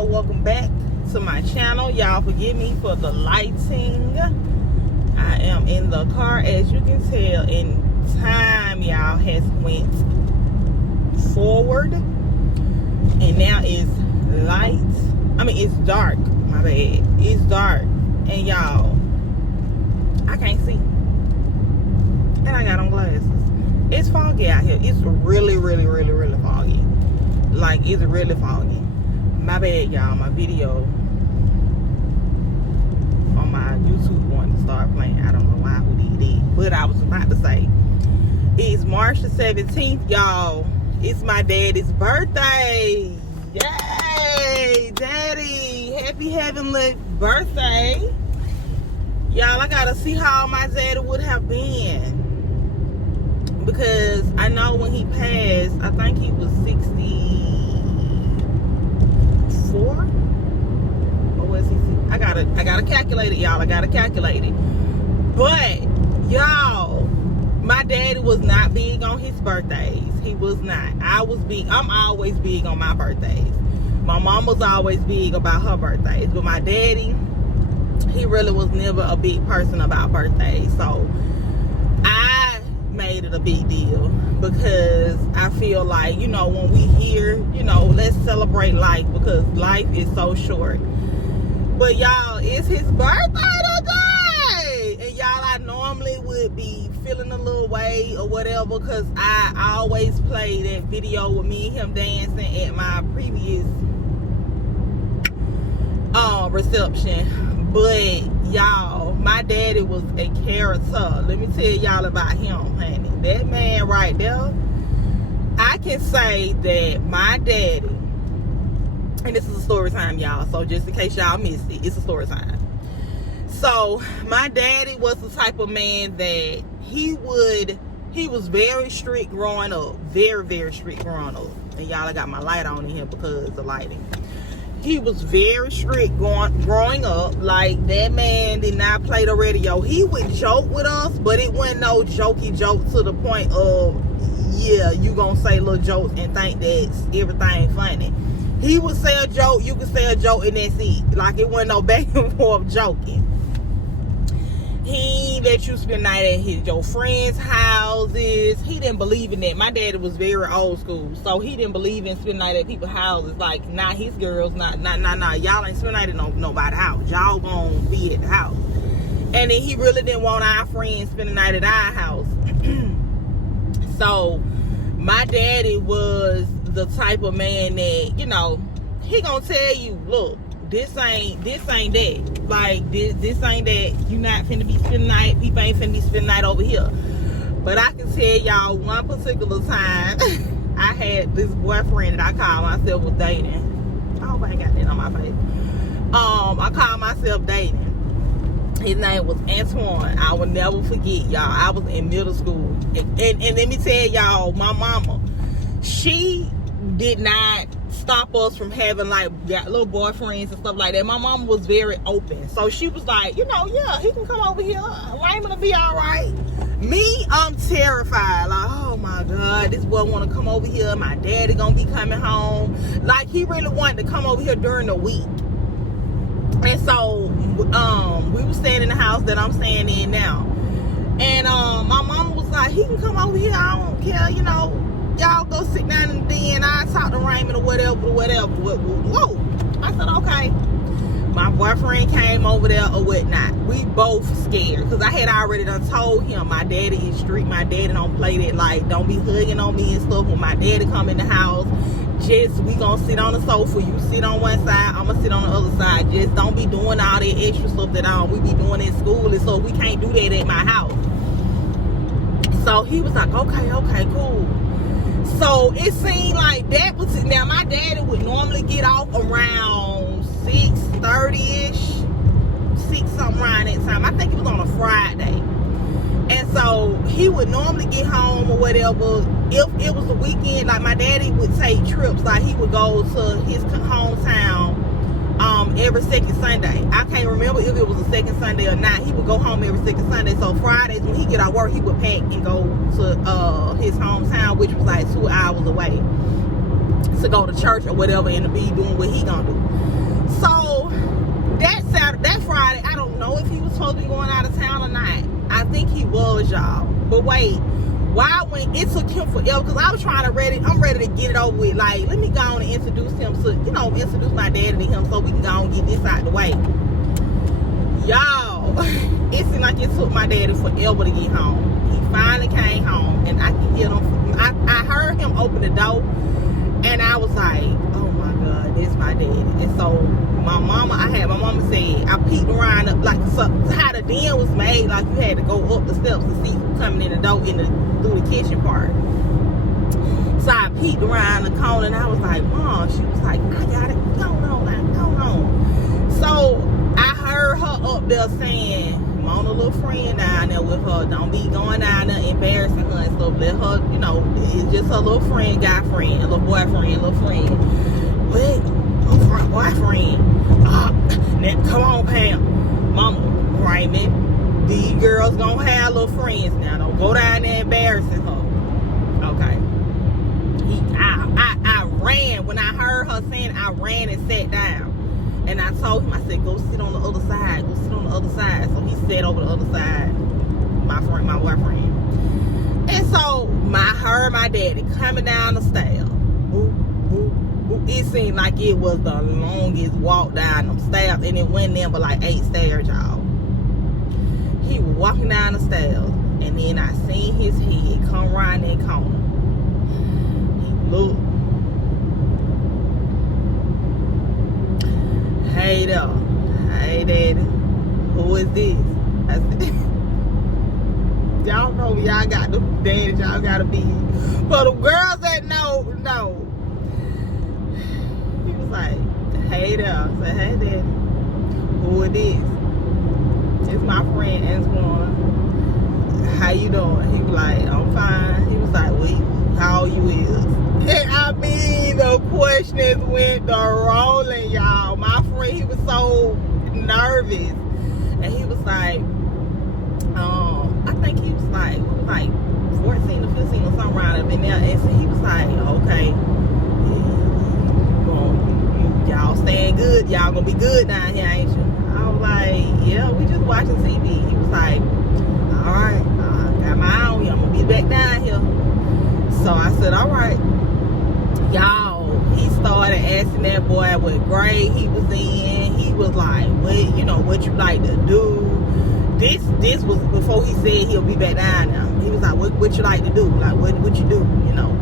or welcome back to my channel. Y'all forgive me for the lighting. I am in the car, as you can tell, and time, y'all, has went forward, and now it's light. I mean, it's dark. My bad. It's dark, and y'all, I can't see, and I got on glasses. It's foggy out here. It's really foggy. Like, it's really foggy. My bad, y'all. My video on my YouTube wanted to start playing. I don't know why, who did it, but I was about to say, it's March the 17th, y'all. It's my daddy's birthday. Yay, daddy. Happy heavenly birthday. Y'all, I gotta see how my daddy would have been, because I know when he passed, I think he was 64, or was he? I gotta calculate it, y'all. I gotta calculate it. But y'all, my daddy was not big on his birthdays. He was not. I was big. I'm always big on my birthdays. My mom was always big about her birthdays, but my daddy, he really was never a big person about birthdays. So I made it a big deal, because I feel like, you know, when we hear, you know, let's celebrate life, because life is so short. But y'all, it's his birthday today, and y'all, I normally would be feeling a little way or whatever, because I always play that video with me and him dancing at my previous reception. But y'all, my daddy was a character. Let me tell y'all about him, honey. That man right there, I can say that my daddy, and this is a story time, y'all, so just in case y'all missed it, it's a story time. So my daddy was the type of man that he was very strict growing up. Very strict growing up. And y'all, I got my light on in here because of lighting. He was very strict growing up. Like, that man did not play the radio. He would joke with us, but it wasn't no jokey joke to the point of, yeah, you gonna say little jokes and think that's everything funny. He would say a joke, you could say a joke, and that's it. Like, it wasn't no back and forth joking. He let you spend the night at your friends' houses. He didn't believe in that. My daddy was very old school, so he didn't believe in spending the night at people's houses. Like, not his girls, nah. Y'all ain't spending the night at nobody's house. Y'all gonna be at the house. And then he really didn't want our friends spending the night at our house. So my daddy was the type of man that, you know, he gonna tell you, look, this ain't that. Like, this ain't that. You not finna be spending the night. People ain't finna be spending the night over here. But I can tell y'all, one particular time, I had this boyfriend that I called myself was dating. I hope I ain't got that on my face. I called myself dating. His name was Antoine. I will never forget, y'all. I was in middle school. And let me tell y'all, my mama, she did not stop us from having, like, little boyfriends and stuff like that. My mama was very open. So she was like, you know, yeah, he can come over here. Raymond will be all right. Me, I'm terrified. Like, oh my God, this boy want to come over here. My daddy gonna be coming home. Like, he really wanted to come over here during the week. And so, we were staying in the house that I'm staying in now. And my mama was like, he can come over here. I don't care, you know. Y'all go sit down and then I talk to Raymond or whatever. Whoa. I said, okay. My boyfriend came over there or whatnot. We both scared, because I had already done told him my daddy is strict. My daddy don't play that, like, don't be hugging on me and stuff. When my daddy come in the house, just, we gonna sit on the sofa. You sit on one side, I'm gonna sit on the other side. Just don't be doing all that extra stuff that we be doing in school, and so we can't do that at my house. So he was like, okay, cool. So it seemed like that was, now my daddy would normally get off around 6:30ish, 6 something around that time. I think it was on a Friday. And so he would normally get home or whatever. If it was a weekend, like, my daddy would take trips. Like, he would go to his hometown every second Sunday. I can't remember if it was a second Sunday or not. He would go home every second Sunday. So Fridays, when he get out of work, he would pack and go to his hometown, which was like 2 hours away. to go to church or whatever and to be doing what he gonna do. So that Friday, I don't know if he was supposed to be going out of town or not. I think he was, y'all. But wait, why when it took him forever? Because I was I'm ready to get it over with. Like, let me go on and introduce him to, introduce my daddy to him so we can go on and get this out the way. Y'all, it seemed like it took my daddy forever to get home. He finally came home, and I could hear him. I heard him open the door, and I was like, oh my God, this is my daddy. And so my mama said, I peeked around up, like, so how the den was made, like you had to go up the steps to see who coming in the door through the kitchen part. So I peeked around the corner, and I was like, Mom, she was like, I got it, go on. So I heard her up there saying, Mona, little friend down there with her, don't be going down there embarrassing her and stuff. Let her, it's just her little friend, guy friend, little boyfriend, little friend. What? Boyfriend. Now, come on, Pam. Mama, Raymond, these girls gonna have little friends now. Don't go down there embarrassing her. Okay. I ran. When I heard her saying, I ran and sat down. And I told him, I said, go sit on the other side. Go sit on the other side. So he sat over the other side. My boyfriend. And so I heard my daddy coming down the stairs. It seemed like it was the longest walk down them stairs, and it went there but like 8 stairs, y'all. He was walking down the stairs, and then I seen his head come around that corner. He looked. Hey there. Hey, Daddy. Who is this? I said, y'all know y'all got the daddies y'all gotta be. But the girls that know. He was like, hey there. I said, hey, Daddy. Who is this? It's my friend Antoine. How you doing? He was like, I'm fine. He was like, wait, how old you is? And I mean, the questions went the rolling, y'all. My friend, he was so nervous. And he was like, I think he was like 14 or 15 or something around up in there. And so he was like, okay, y'all staying good. Y'all gonna be good down here, ain't you? I was like, yeah, we just watching TV. He was like, all right, I got my eye on you. I'm gonna be back down here. So I said, all right. Y'all, he started asking that boy what grade he was in. He was like, what you like to do? This was before he said he'll be back down now. He was like, what you like to do? Like, what you do?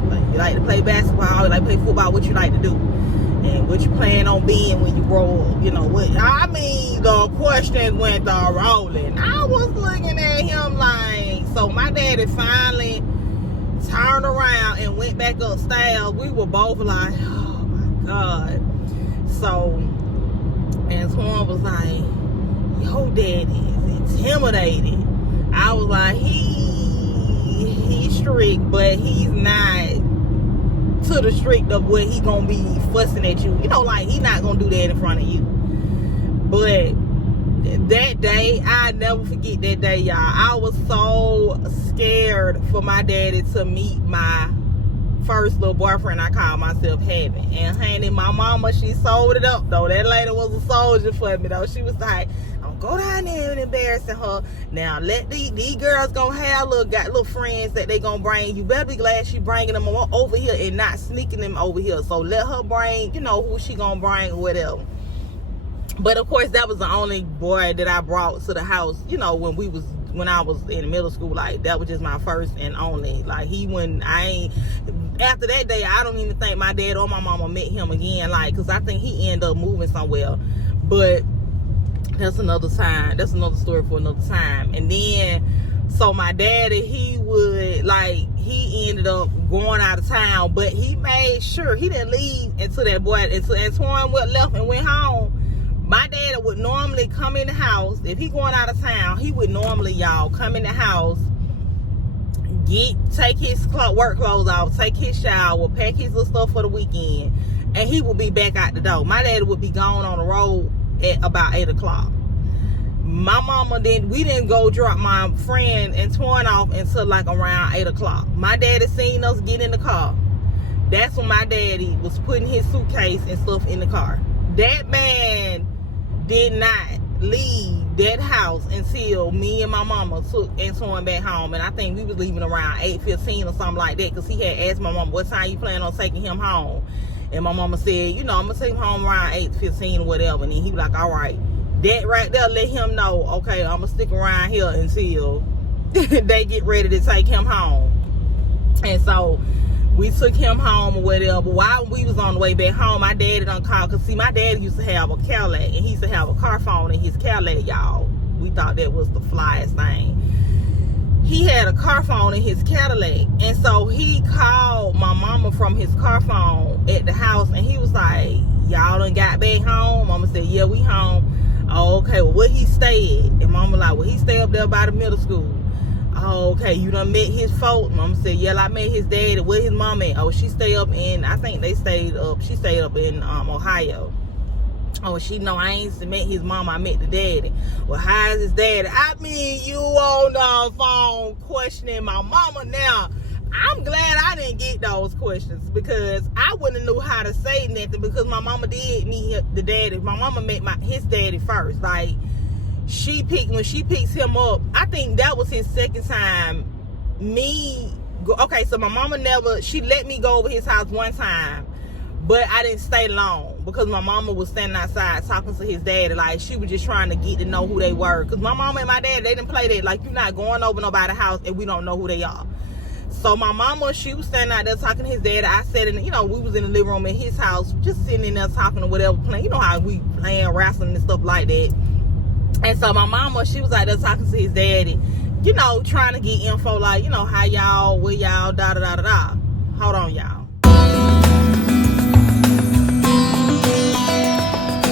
Like, you like to play basketball, you like to play football, what you like to do? And what you plan on being when you grow up? The questions went the rolling. I was looking at him like, so my daddy finally turned around and went back upstairs. We were both like, oh my God. So Antoine was like, yo, daddy is intimidated. I was like, he's strict, but he's not to the strict of what he gonna be fussing at you. Like, he not gonna do that in front of you. But that day, I never forget that day, y'all. I was so scared for my daddy to meet my first little boyfriend I called myself having. And honey, my mama, she sold it up though. That lady was a soldier for me though. She was like, don't go down there and embarrassing her. Now let these girls gonna have little friends that they gonna bring. You better be glad she bringing them over here and not sneaking them over here. So let her bring, who she gonna bring or whatever. But of course, that was the only boy that I brought to the house, when I was in middle school. Like, that was just my first and only. Like, after that day, I don't even think my dad or my mama met him again. Like, because I think he ended up moving somewhere. But that's another time. That's another story for another time. And then, so my daddy, he ended up going out of town, but he made sure he didn't leave until Antoine left and went home. My dad would normally come in the house. If he going out of town, he would normally, y'all, come in the house, take his work clothes off, take his shower, pack his little stuff for the weekend, and he would be back out the door. My dad would be gone on the road at about 8 o'clock. My mama we didn't go drop my friend Antoine off until like around 8 o'clock. My daddy seen us get in the car. That's when my daddy was putting his suitcase and stuff in the car. That man did not leave that house until me and my mama took Antoine back home. And I think we was leaving around 8:15 or something like that, because he had asked my mama, what time you plan on taking him home? And my mama said, you know, I'm gonna take him home around 8:15 or whatever. And then he was like, all right. That right there let him know, okay, I'm gonna stick around here until they get ready to take him home. And so we took him home or whatever. While we was on the way back home, my daddy done called, because see, my dad used to have a Cadillac, and he used to have a car phone in his Cadillac, y'all. We thought that was the flyest thing. He had a car phone in his Cadillac, and so he called my mama from his car phone at the house, and he was like, y'all done got back home? Mama said, yeah, we home. Oh, okay, well, where he stayed? And mama like, well, he stayed up there by the middle school. Oh, okay, you done met his folks? Mama said, yeah, I met his dad. Where his mom at? Oh, she stayed up in, I think she stayed up in Ohio. Oh, she know I ain't met his mom, I met the daddy. Well, how is his daddy? I mean, you on the phone questioning my mama now. I'm glad I didn't get those questions, because I wouldn't have knew how to say nothing, because my mama did meet the daddy. My mama met his daddy first. Like, when she picks him up, I think that was his second time. Okay, so my mama she let me go over his house one time, but I didn't stay long, because my mama was standing outside talking to his daddy. Like, she was just trying to get to know who they were, because my mama and my dad, they didn't play that. Like, you're not going over nobody's house and we don't know who they are. So my mama, she was standing out there talking to his dad. I sat in, you know, we was in the living room in his house, just sitting in there talking or whatever, playing. You know how we playing wrestling and stuff like that. And so my mama, she was out there talking to his daddy, you know, trying to get info, like, you know, how y'all, where y'all, da-da-da-da-da. Hold on, y'all.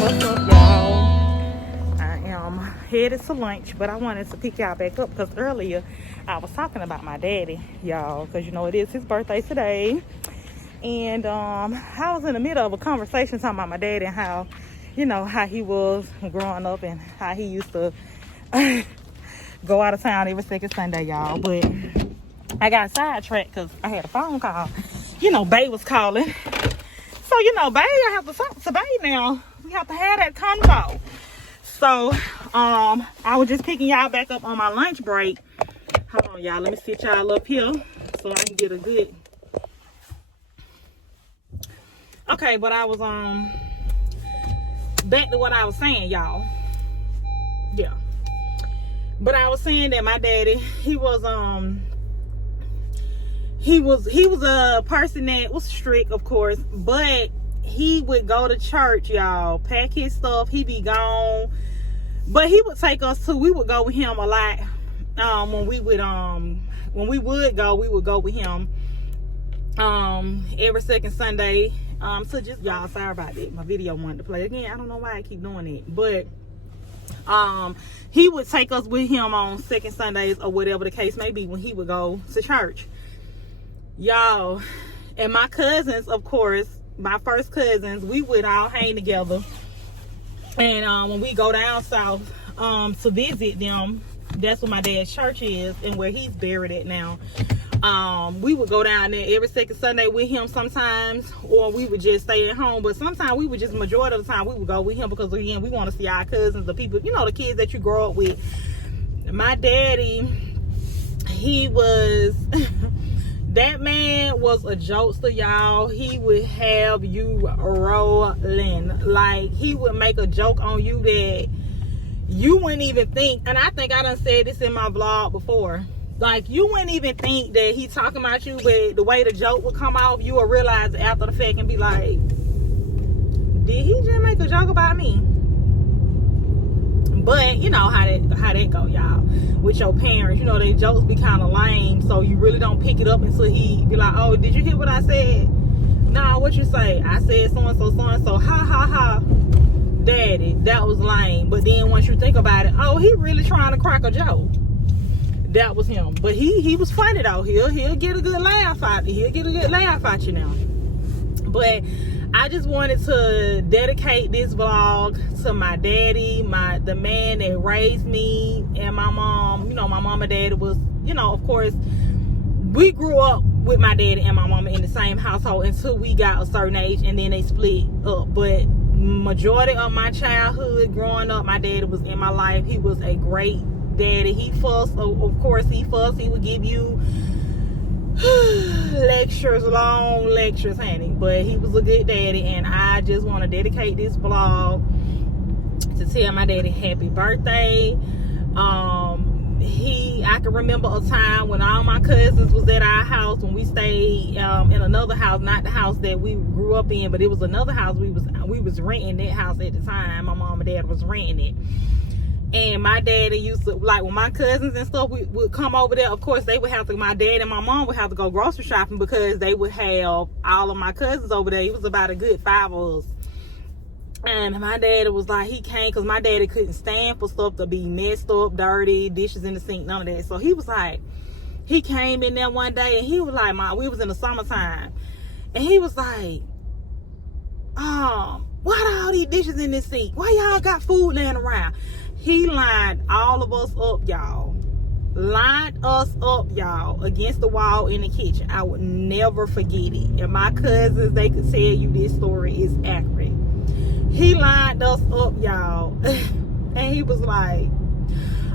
What's up, y'all? I am headed to lunch, but I wanted to pick y'all back up, because earlier I was talking about my daddy, y'all, because, you know, it is his birthday today. And I was in the middle of a conversation talking about my daddy and how, you know, how he was growing up and how he used to go out of town every second Sunday, y'all. But I got sidetracked because I had a phone call. You know, Bday was calling. So, you know, Bday, I have to talk to Bday now. We have to have that convo. So, I was just picking y'all back up on my lunch break. Hold on, y'all. Let me sit y'all up here so I can get a good... Okay, but I was, back to what I was saying, y'all. Yeah. But I was saying that my daddy, he was a person that was strict, of course, but he would go to church, y'all, pack his stuff, he be gone. But he would take us to, we would go with him a lot. When we would go with him every second Sunday. So just, y'all, sorry about that. My video wanted to play again. I don't know why I keep doing it, but he would take us with him on second Sundays or whatever the case may be when he would go to church, y'all. And my cousins, of course, my first cousins, we would all hang together. And when we go down south to visit them, that's where my dad's church is and where he's buried at now. We would go down there every second Sunday with him sometimes, or we would just stay at home. But sometimes we would just, majority of the time, we would go with him because, again, we want to see our cousins, the people, you know, the kids that you grow up with. My daddy, he was, that man was a jokester, y'all. He would have you rolling. Like, he would make a joke on you that you wouldn't even think, and I think I done said this in my vlog before, like, you wouldn't even think that he talking about you, but the way the joke would come off, you would realize after the fact and be like, did he just make a joke about me? But you know how that go, y'all, with your parents. You know, they jokes be kind of lame, so you really don't pick it up until he be like, oh, did you hear what I said? Nah, what you say? I said so-and-so, so-and-so, ha, ha, ha. Daddy, that was lame. But then once you think about it, oh, he really trying to crack a joke. That was him. But he was funny though. He'll get a good laugh out. He'll get a good laugh out you now. But I just wanted to dedicate this vlog to my daddy, the man that raised me, and my mom. You know, my mom and dad was, you know, of course, we grew up with my daddy and my mama in the same household until we got a certain age, and then they split up. But majority of my childhood growing up, my daddy was in my life. He was a great daddy. He fussed, of course he fussed. He would give you lectures, long lectures, honey, but he was a good daddy. And I just want to dedicate this vlog to tell my daddy happy birthday. I can remember a time when all my cousins was at our house, when we stayed in another house, not the house that we grew up in, but it was another house. We was renting that house at the time. My mom and dad was renting it. And my daddy used to, like, when my cousins and stuff would come over there, of course they would have to, my dad and my mom would have to go grocery shopping, because they would have all of my cousins over there. It was about a good 5 of us. And my daddy was like, he came, because my daddy couldn't stand for stuff to be messed up, dirty, dishes in the sink, none of that. So he was like, he came in there one day and he was like, we was in the summertime, and he was like, why are all these dishes in this sink? Why y'all got food laying around? He lined all of us up, y'all. Lined us up, y'all, against the wall in the kitchen. I would never forget it. And my cousins, they could tell you this story is accurate. He lined us up, y'all, and he was like,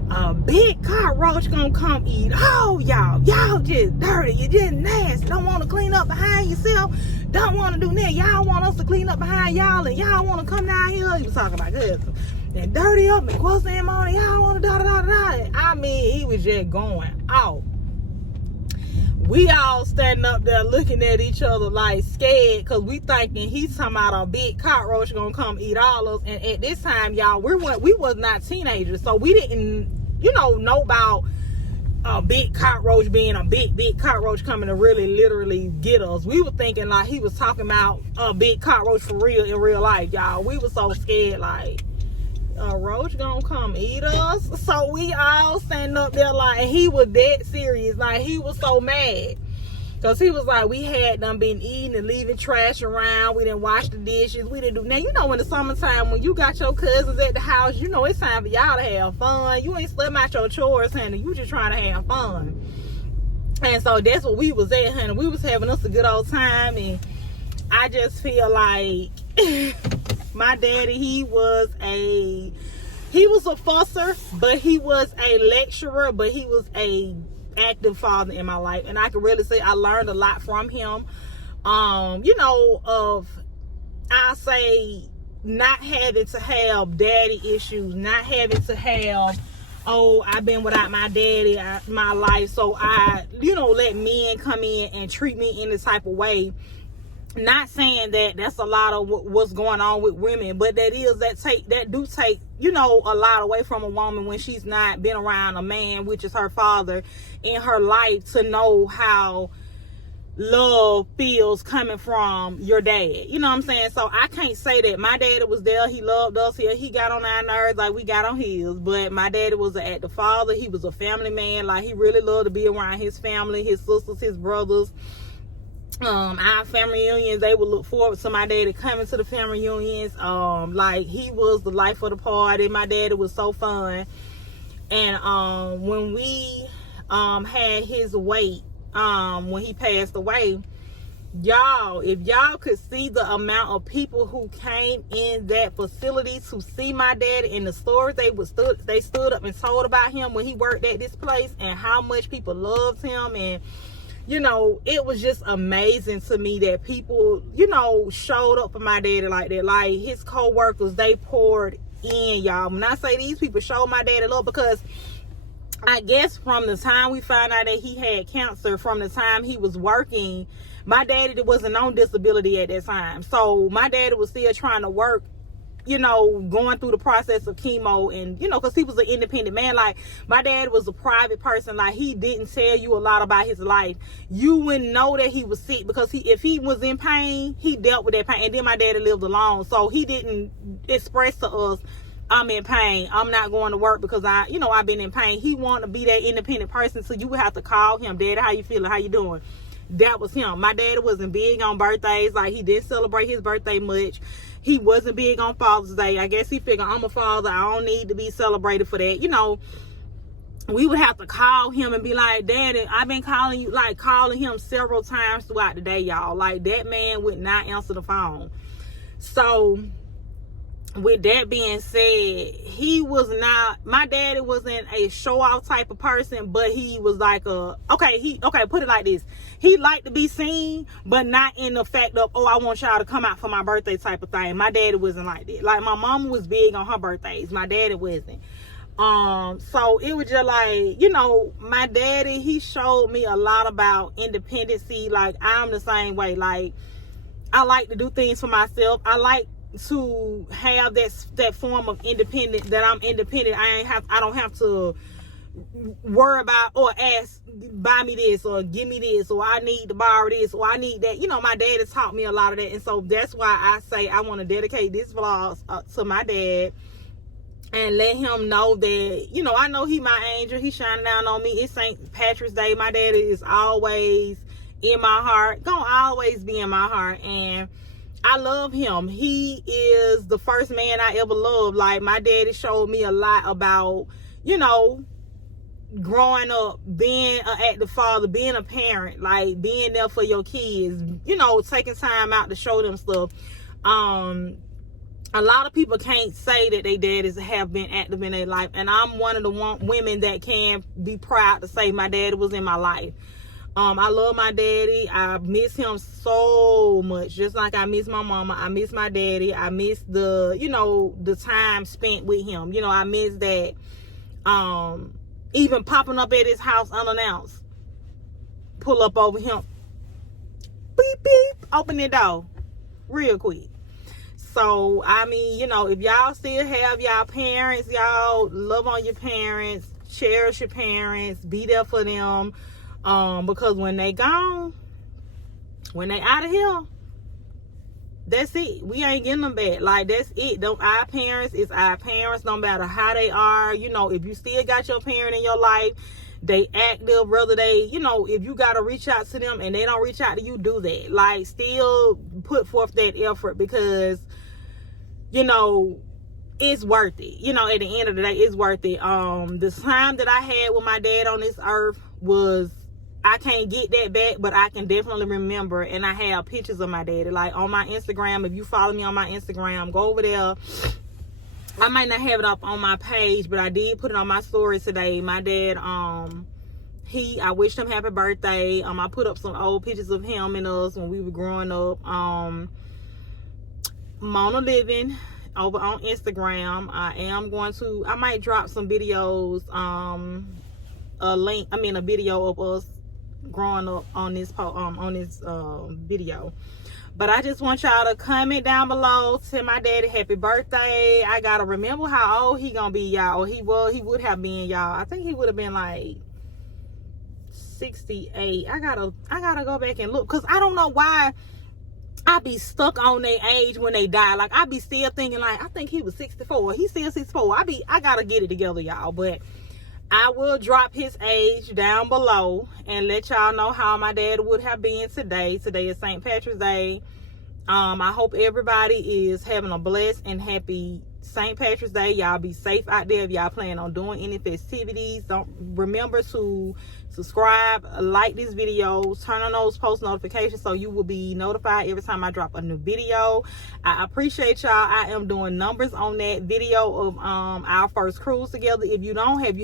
a big cockroach gonna come eat all y'all. Y'all just dirty. You just nasty. Don't want to clean up behind yourself. Don't want to do that. Y'all want us to clean up behind y'all, and y'all want to come down here. He was talking about cousins. And dirty up and quote saying Monia, y'all want to da-da-da-da-da. I mean, he was just going out. We all standing up there looking at each other like scared, because we thinking he's talking about a big cockroach gonna come eat all of us. And at this time, y'all, we was not teenagers, so we didn't, know about a big cockroach being a big cockroach coming to really literally get us. We were thinking like he was talking about a big cockroach for real in real life, y'all. We were so scared, like, a roach gonna come eat us. So we all standing up there like, and he was dead serious. Like, he was so mad, because he was like, we had them been eating and leaving trash around. We didn't wash the dishes. We didn't do. Now, in the summertime, when you got your cousins at the house, it's time for y'all to have fun. You ain't slipping out your chores, honey. You just trying to have fun. And so that's what we was at, honey. We was having us a good old time. And I just feel like my daddy, he was a fusser, but he was a lecturer, but he was a active father in my life. And I can really say I learned a lot from him. I'll say not having to have daddy issues, not having to have, I've been without my daddy my life, so I, let men come in and treat me in this type of way. Not saying that that's a lot of what's going on with women, but that do take a lot away from a woman when she's not been around a man, which is her father, in her life, to know how love feels coming from your dad. You know what I'm saying? So I can't say that my daddy was there. He loved us here. He got on our nerves like we got on his. But my daddy was an active father. He was a family man. Like, he really loved to be around his family, his sisters, his brothers. Our family reunions, they would look forward to my daddy coming to the family reunions. Like, he was the life of the party. My daddy was so fun. And when we had his wake, when he passed away, y'all, if y'all could see the amount of people who came in that facility to see my daddy, and the stories they stood up and told about him when he worked at this place, and how much people loved him. And it was just amazing to me that people, showed up for my daddy like that. Like, his co-workers, they poured in, y'all. When I say these people showed my daddy love, because I guess from the time we found out that he had cancer, from the time he was working, my daddy wasn't on disability at that time. So my daddy was still trying to work, going through the process of chemo, and because he was an independent man. Like, my dad was a private person. Like, he didn't tell you a lot about his life. You wouldn't know that he was sick, because if he was in pain, he dealt with that pain. And then my daddy lived alone, so he didn't express to us, I'm in pain, I'm not going to work because I've been in pain. He wanted to be that independent person, so you would have to call him, Daddy, how you feeling, how you doing? That was him. My daddy wasn't big on birthdays. Like, he didn't celebrate his birthday much. He wasn't big on Father's Day. I guess he figured, I'm a father, I don't need to be celebrated for that. we would have to call him and be like, Daddy, I've been calling you, like calling him several times throughout the day, y'all. Like, that man would not answer the phone. So with that being said, he was not, my daddy wasn't a show-off type of person, but he was like okay, put it like this. He liked to be seen, but not in the fact of, oh, I want y'all to come out for my birthday type of thing. My daddy wasn't like that. Like, my mama was big on her birthdays. My daddy wasn't. So it was just like, you know, my daddy, he showed me a lot about independency. Like, I'm the same way. Like, I like to do things for myself. I like to have that form of independence, that I'm independent. I don't have to worry about or ask, buy me this or give me this, or I need to borrow this, or I need that. You know, my dad has taught me a lot of that, and so that's why I say I want to dedicate this vlog to my dad and let him know that, you know, I know he my angel. He shining down on me. It's St. Patrick's Day. My daddy is always in my heart, gonna always be in my heart, and I love him. He is the first man I ever loved. Like, my daddy showed me a lot about, you know, growing up, being an active father, being a parent, like being there for your kids, you know, taking time out to show them stuff. A lot of people can't say that their daddies have been active in their life, and I'm one of the women that can be proud to say my daddy was in my life. I love my daddy. I miss him so much. Just like I miss my mama, I miss my daddy. I miss the, you know, the time spent with him. You know, I miss that. Even popping up at his house unannounced. Pull up over him. Beep, beep. Open the door. Real quick. So, I mean, you know, if y'all still have y'all parents, y'all love on your parents, cherish your parents, be there for them. Because when they gone, when they out of here, that's it. We ain't getting them back. Like, that's it. Our parents is our parents, no matter how they are. You know, if you still got your parent in your life, they active, whether they, you know, if you got to reach out to them and they don't reach out to you, do that. Like, still put forth that effort, because, you know, it's worth it. You know, at the end of the day, it's worth it. The time that I had with my dad on this earth was, I can't get that back, but I can definitely remember. And I have pictures of my daddy. Like, on my Instagram, if you follow me on my Instagram, go over there. I might not have it up on my page, but I did put it on my story today. My dad, I wished him happy birthday. I put up some old pictures of him and us when we were growing up. Mona LIVIN over on Instagram. I might drop some videos, a video of us growing up on this video. But I just want y'all to comment down below, tell my daddy happy birthday. I gotta remember how old he gonna be, y'all. He would have been, y'all. I think he would have been like 68. I gotta go back and look, because I don't know why I be stuck on their age when they die. Like, I be still thinking, like, I think he was 64. He's still 64. I gotta get it together, y'all. But I will drop his age down below and let y'all know how my dad would have been today. Today is St. Patrick's Day. I hope everybody is having a blessed and happy St. Patrick's Day. Y'all be safe out there if y'all plan on doing any festivities. Don't remember to subscribe, like these videos, turn on those post notifications so you will be notified every time I drop a new video. I appreciate y'all. I am doing numbers on that video of our first cruise together. If you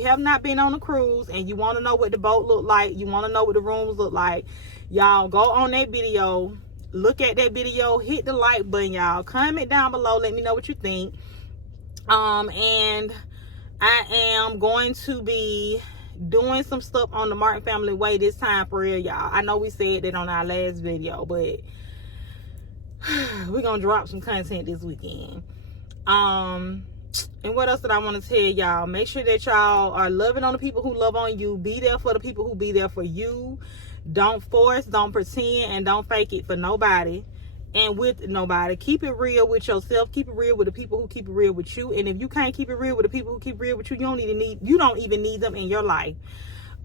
have not been on a cruise and you want to know what the boat look like, you want to know what the rooms look like, y'all go on that video, look at that video, hit the like button, y'all. Comment down below, let me know what you think. And I am going to be doing some stuff on the Martin Family Way this time for real, y'all. I know we said that on our last video, but we're gonna drop some content this weekend. And what else did I want to tell y'all? Make sure that y'all are loving on the people who love on you. Be there for the people who be there for you. Don't force, don't pretend, and don't fake it for nobody and with nobody. Keep it real with yourself. Keep it real with the people who keep it real with you. And if you can't keep it real with the people who keep it real with you, you don't even need them in your life.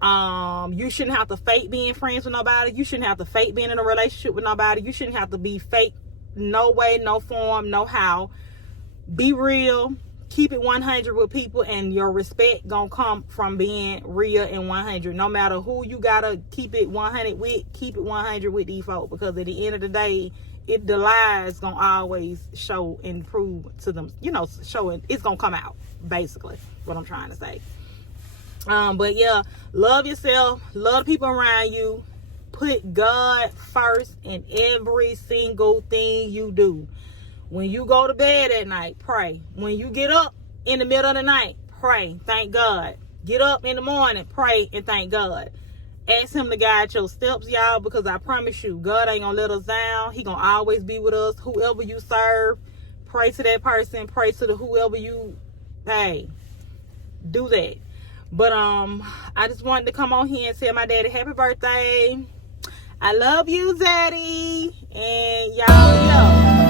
You shouldn't have to fake being friends with nobody. You shouldn't have to fake being in a relationship with nobody. You shouldn't have to be fake, no way, no form, no how. Be real. keep it 100 with people, and your respect gonna come from being real and 100. No matter who you gotta keep it 100 with, keep it 100 with these folks, because at the end of the day, the lies gonna always show and prove to them, you know, showing it's gonna come out, basically what I'm trying to say. But yeah, love yourself, love the people around you, put God first in every single thing you do. When you go to bed at night, pray. When you get up in the middle of the night, pray, thank God. Get up in the morning, pray and thank God. Ask him to guide your steps, y'all, because I promise you, God ain't gonna let us down. He gonna always be with us. Whoever you serve, pray to that person, pray to the whoever you, hey, do that. But I just wanted to come on here and tell my daddy happy birthday. I love you, Daddy. And y'all,